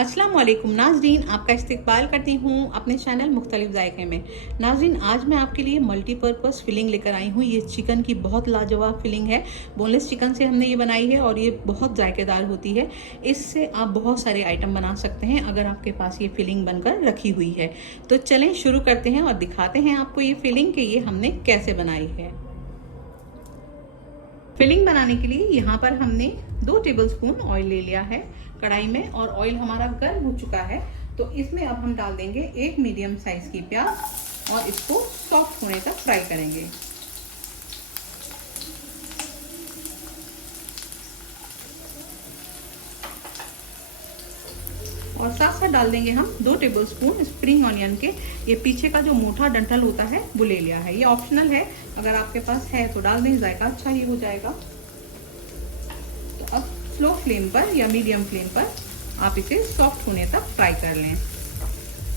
अस्सलाम वालेकुम नाज़रीन, आपका इस्तकबाल करती हूँ अपने चैनल मुख्तलिफ जायके में। नाज़रीन, आज मैं आपके लिए मल्टीपर्पज़ फिलिंग लेकर आई हूँ। ये चिकन की बहुत लाजवाब फिलिंग है। बोनलेस चिकन से हमने ये बनाई है और ये बहुत जायकेदार होती है। इससे आप बहुत सारे आइटम बना सकते हैं अगर आपके पास ये फिलिंग बनकर रखी हुई है। तो चलें शुरू करते हैं और दिखाते हैं आपको ये फिलिंग कि ये हमने कैसे बनाई है। फिलिंग बनाने के लिए यहाँ पर हमने 2 टेबलस्पून ऑयल ले लिया है कढ़ाई में और ऑयल हमारा गर्म हो चुका है। तो इसमें अब हम डाल देंगे एक मीडियम साइज की प्याज और इसको सॉफ्ट होने तक फ्राई करेंगे। और साथ साथ डाल देंगे हम 2 टेबलस्पून स्प्रिंग ऑनियन के। ये पीछे का जो मोटा डंठल होता है वो ले लिया है। ये ऑप्शनल है, अगर आपके पास है तो डाल दें, जायका अच्छा ही हो जाएगा। तो अब स्लो फ्लेम पर या मीडियम फ्लेम पर आप इसे सॉफ्ट होने तक फ्राई कर लें।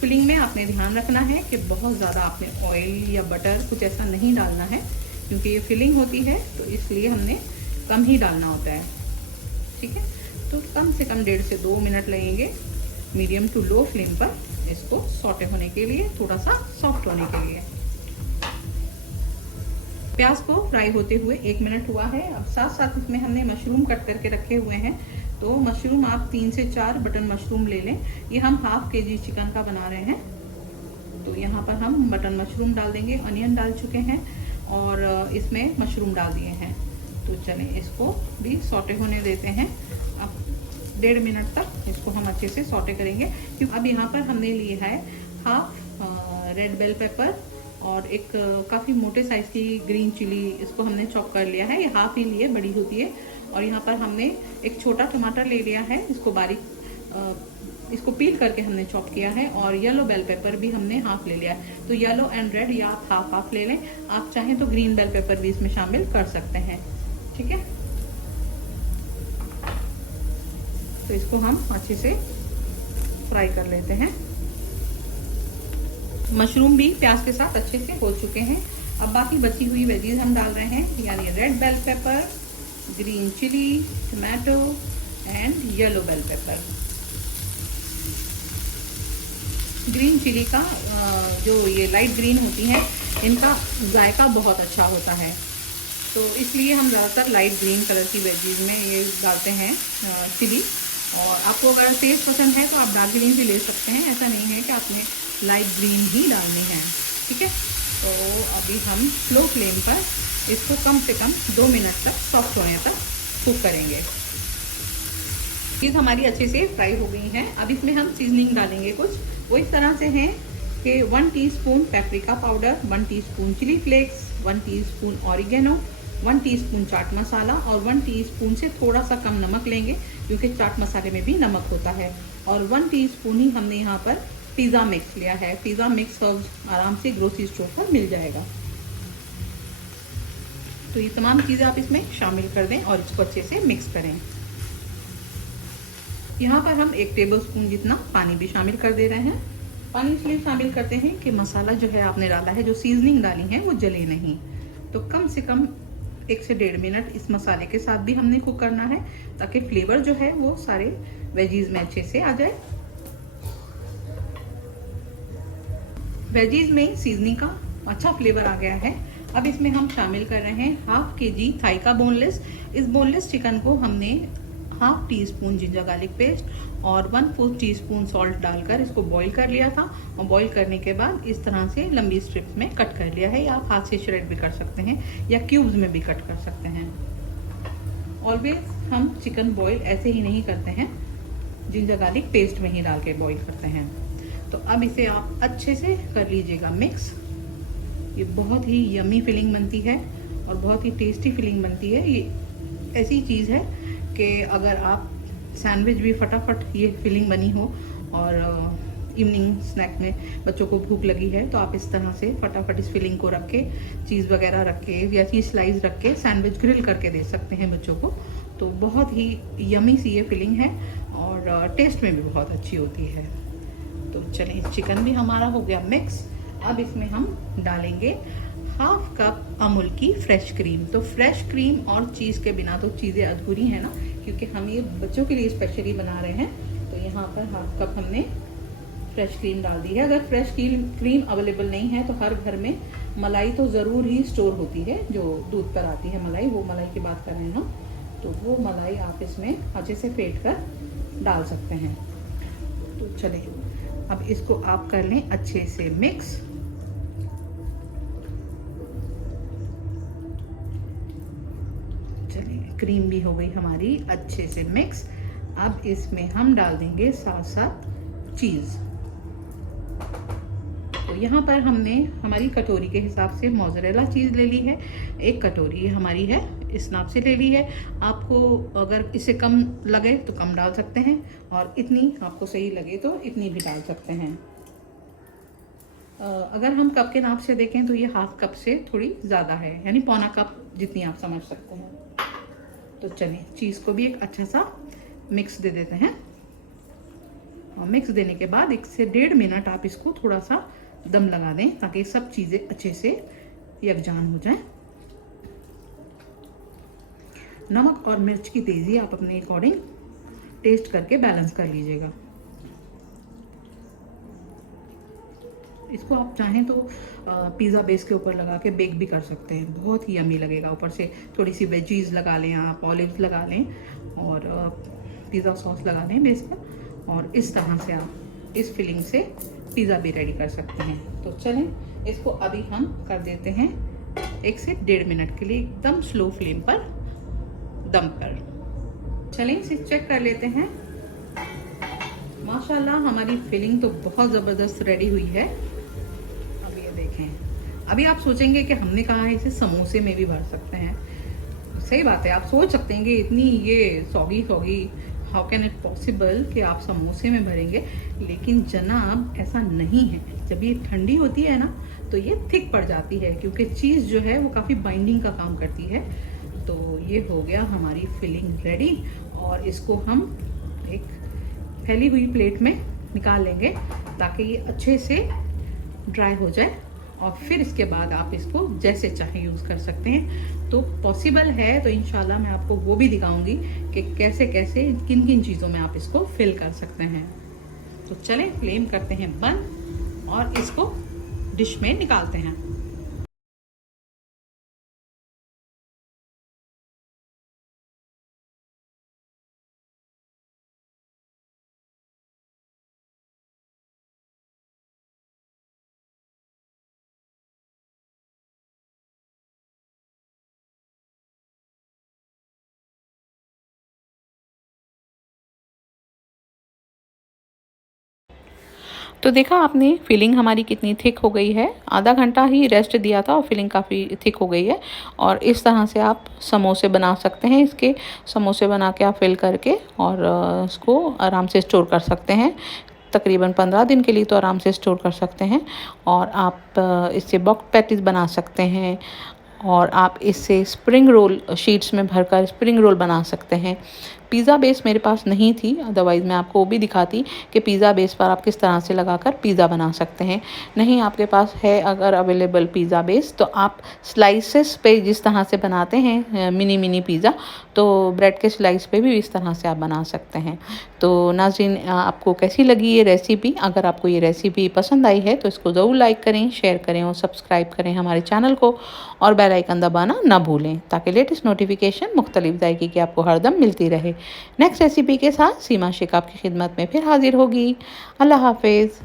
फिलिंग में आपने ध्यान रखना है कि बहुत ज़्यादा आपने ऑयल या बटर कुछ ऐसा नहीं डालना है, क्योंकि ये फिलिंग होती है तो इसलिए हमने कम ही डालना होता है। ठीक है, तो कम से कम 1.5 से 2 मिनट लगेंगे मीडियम टू लो फ्लेम पर इसको सॉटे होने के लिए, थोड़ा सा सॉफ्ट होने के लिए। प्याज को फ्राई होते हुए 1 मिनट हुआ है। अब साथ साथ इसमें हमने मशरूम कट करके रखे हुए हैं। तो मशरूम आप 3 से 4 बटन मशरूम ले लें। ये हम ½ kg चिकन का बना रहे हैं। तो यहाँ पर हम बटन मशरूम डाल देंगे। अनियन डाल चुके हैं और इसमें मशरूम डाल दिए हैं। तो चलें इसको भी सॉटे होने देते हैं। अब 1.5 मिनट तक इसको हम अच्छे से सॉटे करेंगे। क्योंकि अब यहाँ पर हमने लिया है ½ रेड बेल पेपर और एक काफ़ी मोटे साइज़ की ग्रीन चिली, इसको हमने चॉप कर लिया है। ये ½ ही लिए, बड़ी होती है। और यहाँ पर हमने एक छोटा टमाटर ले लिया है, इसको बारीक इसको पील करके हमने चॉप किया है। और येलो बेल पेपर भी हमने ½ ले लिया है। तो येलो एंड रेड या आप ½ ले लें। आप चाहें तो ग्रीन बेल पेपर भी इसमें शामिल कर सकते हैं। ठीक है, तो इसको हम अच्छे से फ्राई कर लेते हैं। मशरूम भी प्याज के साथ अच्छे से हो चुके हैं। अब बाकी बची हुई वेजीज हम डाल रहे हैं, यानी red bell pepper, green chilli, tomato and yellow bell pepper. Green chilli का जो ये लाइट ग्रीन होती हैं, इनका जायका बहुत अच्छा होता है। तो इसलिए हम ज़्यादातर लाइट ग्रीन कलर की वेजीज में ये डालते हैं चिली। और आपको अगर टेस्ट पसंद है तो आप डार्क ग्रीन भी ले सकते हैं, ऐसा नहीं है कि आपने लाइट ग्रीन ही डालनी है। ठीक है, तो अभी हम स्लो फ्लेम पर इसको कम से कम 2 मिनट तक सॉफ्ट होने तक कुक करेंगे। चीज़ हमारी अच्छे से फ्राई हो गई है। अब इसमें हम सीजनिंग डालेंगे कुछ, वो इस तरह से हैं कि 1 teaspoon paprika powder, 1 teaspoon chilli flakes, 1 teaspoon oregano, 1 teaspoon chaat masala और 1 टीस्पून से थोड़ा सा कम नमक लेंगे, क्योंकि चाट मसाले में भी नमक होता है। और 1 टीस्पून ही हमने यहाँ पर पिज़्ज़ा मिक्स लिया है। पिज़्ज़ा मिक्स आराम से ग्रोसरी स्टोर पर मिल जाएगा। तो ये तमाम चीज़ें आप इसमें शामिल कर दें और इसको अच्छे से मिक्स करें। यहाँ पर हम 1 टेबलस्पून जितना पानी भी शामिल कर दे रहे हैं। पानी इसलिए शामिल करते हैं कि मसाला जो है आपने डाला है, जो सीजनिंग डाली है वो जले नहीं। तो कम से कम 1 से 1.5 मिनट इस मसाले के साथ भी हमने कुक करना है, ताकि फ्लेवर जो है वो सारे वेजीज में अच्छे से आ जाए। वेजीज में सीजनिंग का अच्छा फ्लेवर आ गया है। अब इसमें हम शामिल कर रहे हैं ½ kg थाई का बोनलेस। इस बोनलेस चिकन को हमने ½ टीस्पून जिंजर गार्लिक पेस्ट और 1/4 टीस्पून सॉल्ट डालकर इसको बॉईल कर लिया था। और बॉईल करने के बाद इस तरह से लंबी स्ट्रिप्स में कट कर लिया है, या आप हाथ से श्रेड भी कर सकते हैं या क्यूब्स में भी कट कर सकते हैं। ऑलवेज हम चिकन बॉईल ऐसे ही नहीं करते हैं, जिंजर गार्लिक पेस्ट में ही डाल के बॉईल करते हैं। तो अब इसे आप अच्छे से कर लीजिएगा मिक्स। ये बहुत ही यमी फिलिंग बनती है और बहुत ही टेस्टी फिलिंग बनती है। ये ऐसी चीज़ है कि अगर आप सैंडविच भी फटाफट ये फिलिंग बनी हो और इवनिंग स्नैक में बच्चों को भूख लगी है, तो आप इस तरह से फटाफट इस फिलिंग को रख के, चीज़ वगैरह रख के या चीज़ स्लाइस रख के सैंडविच ग्रिल करके दे सकते हैं बच्चों को। तो बहुत ही यमी सी ये फिलिंग है और टेस्ट में भी बहुत अच्छी होती है। तो चलिए, चिकन भी हमारा हो गया मिक्स। अब इसमें हम डालेंगे ½ कप अमूल की फ्रेश क्रीम। तो फ्रेश क्रीम और चीज़ के बिना तो चीज़ें अधूरी हैं ना, क्योंकि हम ये बच्चों के लिए स्पेशली बना रहे हैं। तो यहाँ पर हाफ कप हमने फ्रेश क्रीम डाल दी है। अगर फ्रेश क्रीम अवेलेबल नहीं है तो हर घर में मलाई तो ज़रूर ही स्टोर होती है, जो दूध पर आती है मलाई, वो मलाई की बात कर रहे हैं हम, तो वो मलाई आप इसमें अच्छे से फेंट कर डाल सकते हैं। तो चलिए अब इसको आप कर लें अच्छे से मिक्स। चलिए क्रीम भी हो गई हमारी अच्छे से मिक्स। अब इसमें हम डाल देंगे साथ साथ चीज़। तो यहाँ पर हमने हमारी कटोरी के हिसाब से मोज़रेला चीज़ ले ली है, 1 कटोरी हमारी है, इस नाप से ले ली है। आपको अगर इससे कम लगे तो कम डाल सकते हैं, और इतनी आपको सही लगे तो इतनी भी डाल सकते हैं। अगर हम कप के नाप से देखें तो ये हाफ कप से थोड़ी ज़्यादा है, यानी पौना कप जितनी आप समझ सकते हैं। तो चलिए चीज़ को भी एक अच्छा सा मिक्स दे देते हैं, और मिक्स देने के बाद 1 से 1.5 मिनट आप इसको थोड़ा सा दम लगा दें, ताकि सब चीज़ें अच्छे से यकजान हो जाएं। नमक और मिर्च की तेज़ी आप अपने अकॉर्डिंग टेस्ट करके बैलेंस कर लीजिएगा। इसको आप चाहें तो पिज़्ज़ा बेस के ऊपर लगा के बेक भी कर सकते हैं, बहुत ही यमी लगेगा। ऊपर से थोड़ी सी वेजीज लगा लें, आप ऑलिव्स लगा लें और पिज़्ज़ा सॉस लगा लें बेस पर, और इस तरह से आप इस फिलिंग से पिज़्ज़ा भी रेडी कर सकते हैं। तो चलें इसको अभी हम कर देते हैं 1 से 1.5 मिनट के लिए एकदम स्लो फ्लेम पर दम पर। चलें इसे चेक कर लेते हैं। माशाल्लाह हमारी फिलिंग तो बहुत ज़बरदस्त रेडी हुई है। अब ये देखें, अभी आप सोचेंगे कि हमने कहा है इसे समोसे में भी भर सकते हैं। सही बात है, आप सोच सकते हैं कि इतनी ये soggy how can it possible कि आप समोसे में भरेंगे, लेकिन जनाब ऐसा नहीं है। जब ये ठंडी होती है ना तो ये थिक पड़ जाती है, क्योंकि चीज़ जो है वो काफ़ी बाइंडिंग का काम करती है। तो ये हो गया हमारी फिलिंग रेडी, और इसको हम एक फैली हुई प्लेट में निकाल लेंगे ताकि ये अच्छे से ड्राई हो जाए, और फिर इसके बाद आप इसको जैसे चाहे यूज़ कर सकते हैं। तो पॉसिबल है तो इंशाल्लाह मैं आपको वो भी दिखाऊंगी कि कैसे कैसे किन किन चीज़ों में आप इसको फिल कर सकते हैं। तो चलें फ्लेम करते हैं बंद और इसको डिश में निकालते हैं। तो देखा आपने फिलिंग हमारी कितनी थिक हो गई है। आधा घंटा ही रेस्ट दिया था और फिलिंग काफ़ी थिक हो गई है। और इस तरह से आप समोसे बना सकते हैं। इसके समोसे बना के आप फिल करके और इसको आराम से स्टोर कर सकते हैं। तकरीबन 15 दिन के लिए तो आराम से स्टोर कर सकते हैं। और आप इससे बॉक्स पैटीज बना सकते हैं, और आप इससे स्प्रिंग रोल शीट्स में भरकर स्प्रिंग रोल बना सकते हैं। पिज़्ज़ा बेस मेरे पास नहीं थी, अदरवाइज़ मैं आपको वो भी दिखाती कि पिज़्ज़ा बेस पर आप किस तरह से लगाकर पिज़्ज़ा बना सकते हैं। नहीं आपके पास है अगर अवेलेबल पिज़्ज़ा बेस, तो आप स्लाइसेस पे जिस तरह से बनाते हैं मिनी मिनी पिज़्ज़ा, तो ब्रेड के स्लाइस पे भी इस तरह से आप बना सकते हैं। तो नाज़रीन आपको कैसी लगी ये रेसिपी? अगर आपको ये रेसिपी पसंद आई है तो इसको ज़रूर लाइक करें, शेयर करें और सब्सक्राइब करें हमारे चैनल को, और बेल आइकन दबाना ना भूलें ताकि लेटेस्ट नोटिफिकेशन मुख्तलिफ जायके की आपको हरदम मिलती रहे। नेक्स्ट रेसिपी के साथ सीमा शेख आपकी खिदमत में फिर हाजिर होगी। अल्लाह हाफिज़।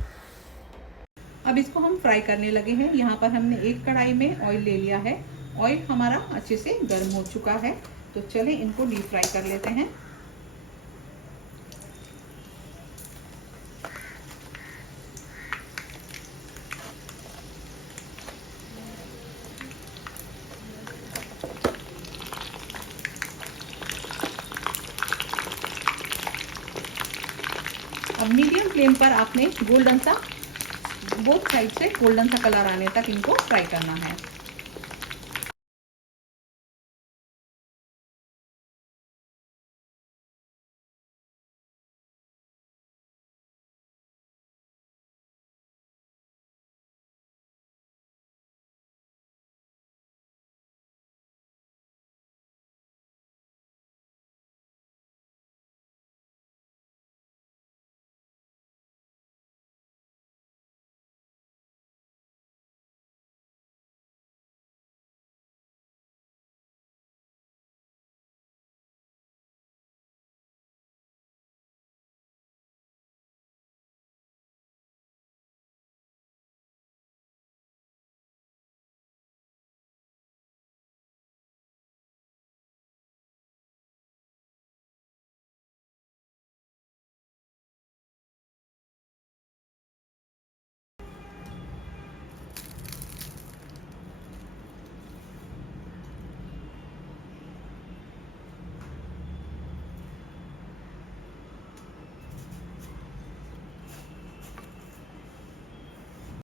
अब इसको हम फ्राई करने लगे हैं। यहाँ पर हमने एक कढ़ाई में ऑयल ले लिया है। ऑयल हमारा अच्छे से गर्म हो चुका है, तो चलें इनको डीप फ्राई कर लेते हैं। अब मीडियम फ्लेम पर आपने गोल्डन सा बोथ साइड से गोल्डन सा कलर आने तक इनको फ्राई करना है।